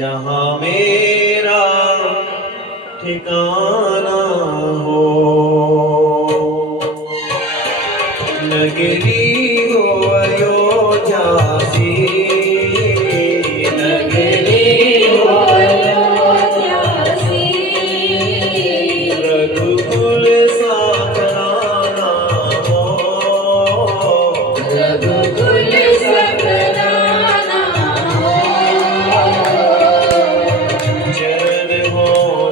जहाँ मेरा ठिकाना हो। नगरी हो अयोध्या सी, नगरी हो अयोध्या सी, रघुकुल सा घराना हो। रघुकुल सा घराना हो। चरण हो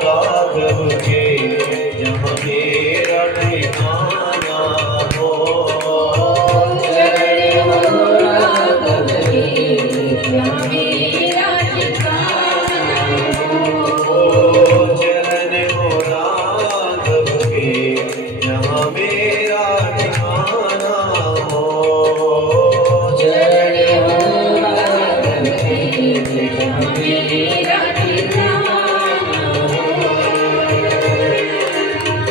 राघव के जहाँ मेरा ठिकाना हो। चरण हो राघव के जहाँ मेरा ठिकाना हो। चरण हो राघव के जहाँ मेरा ठिकाना हो। चरण हो राघव के जहाँ मेरा ठिकाना हो।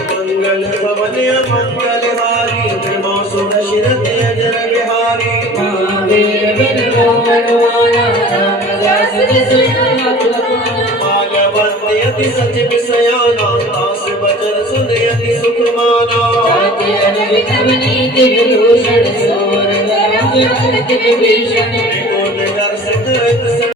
मंगल भवन मंगलहारी त्रिभुवन दशरथ अजर बिहारी। महावीर बिन हनुमाना रामदास जिसु भागवत यति सच विषयाना दास बचन सुन यति सुख माना। ताते अनविध नीति विभूषण सोर राम विभूषण